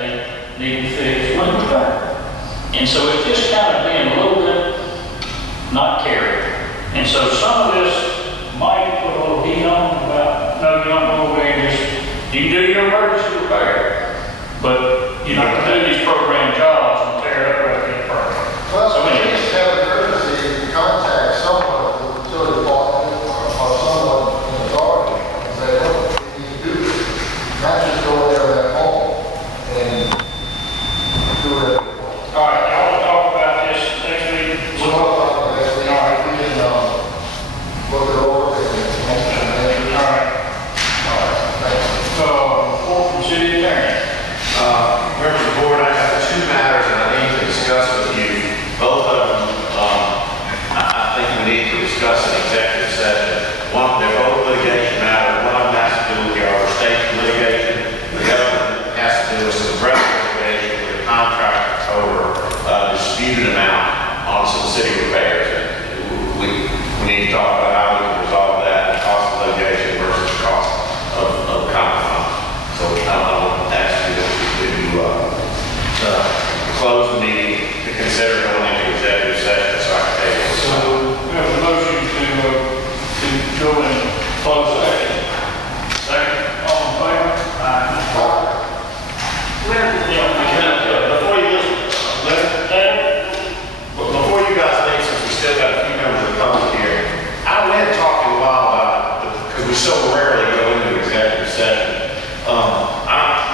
they needed fixed when it was bad. And so it's just kind of being a little bit not caring. And so some of this might put a little heat on about, no, you don't go away and just, you can do your emergency repair, but you're not going to do these program jobs and tear it up right there first. Well, So we need to have a courtesy to contact someone from the utility department or someone in authority and say, look, you need to do this. Not just go there at home and do it. all right, y'all will talk about this next week. We'll talk about it next week. All right. We can look it over and answer some answers. All right. All right, thanks. So, report from city attorney. Members of the board, I have two matters that I need to discuss with you. Both of them, I think we need to discuss in executive session. One, they're both litigation matters. One of them has to do with the Arbor State litigation. The other one has to do with some regular litigation with a contract over a disputed amount on some city repairs. And we need to talk about how we can resolve that, the cost of litigation versus the cost of compromise. So I'll ask you to close the meeting to consider going into executive session so I can take it. So, we have a motion to go in closed session. Second, all in favor? Aye. Before you listen, before you guys leave, since we still got a few members of the public here, I went and talked to you a while about it because we so rarely go into executive session.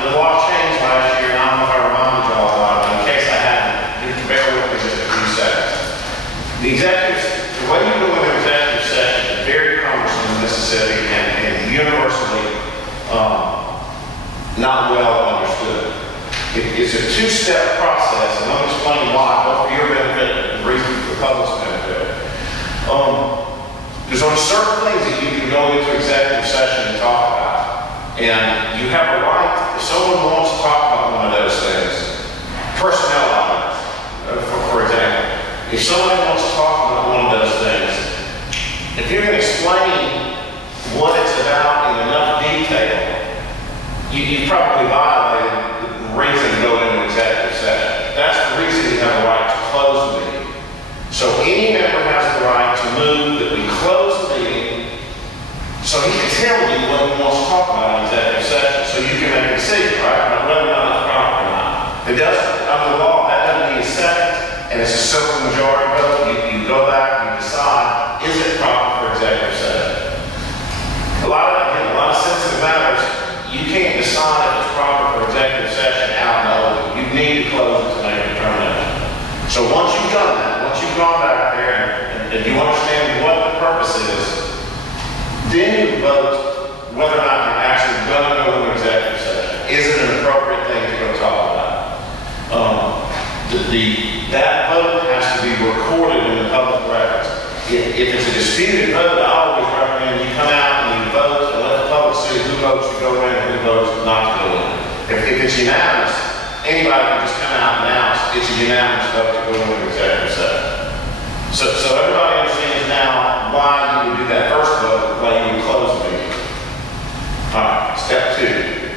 The law changed last year, and I don't know if I reminded y'all about it, but in case I hadn't, you can bear with me just a few seconds. The way you go into executive session is very cumbersome in Mississippi and universally not well understood. It's a two-step process, and I'll explain why, both for your benefit and the reason for the public's benefit. There's only certain things that you can go into executive session and talk about. And you have a right, if someone wants to talk about one of those things, personnel items, for example, if somebody wants to talk about one of those things, if you can explain what it's about in enough detail, you probably violated the reason to go into executive session. That's the reason you have a right to close the meeting. So any member has the right to move that we close the meeting so he can tell you what he wants to talk about in executive session so you can make a decision, right? About whether or not it's proper or not. It doesn't, under the law, that doesn't need a second, and it's a simple majority vote. You go back and you decide, is it proper for executive session? A lot of sensitive matters, you can't decide if it's proper for executive session out in the open. You need to close it to make a determination. So once you've done that, once you've gone back there and you understand what the purpose is, then you vote whether or not you're actually going to go into executive session. Is it an appropriate thing to go talk about? That vote has to be recorded in the public records. If it's a disputed vote, I always recommend you come out and you vote and let the public see who votes to go in and who votes not to go in. If it's unanimous, anybody can just come out and announce it's a unanimous vote to go into executive session. So everybody understands now why you would do that first vote, why you would close the meeting. All right, step two.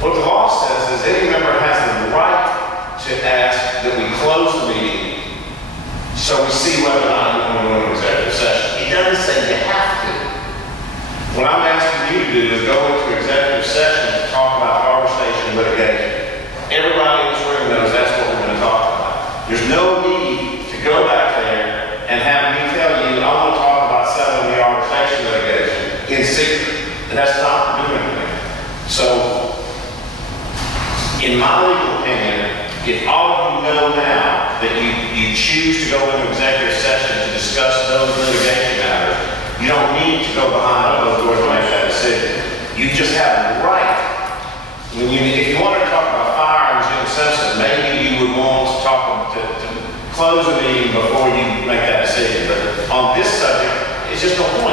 What the law says is any member has the right to ask that we close the meeting so we see whether or not you want to go into executive session. He doesn't say you have to. What I'm asking you to do is go into executive session to talk about Arbor Station litigation. Everybody in this room knows that's what we're going to talk about. There's no need to go back there and have me tell you, I want to talk about settling the Arbor Station litigation in secret. And that's not doing anything. So, in my legal opinion, if all of you know now that you choose to go into executive session to discuss those litigation matters, you don't need to go behind those doors to make that decision. You just have the right. If you wanted to talk about fire and Jim Simpson, maybe you would want to talk to close the meeting before you make that decision. But on this subject, it's just no point.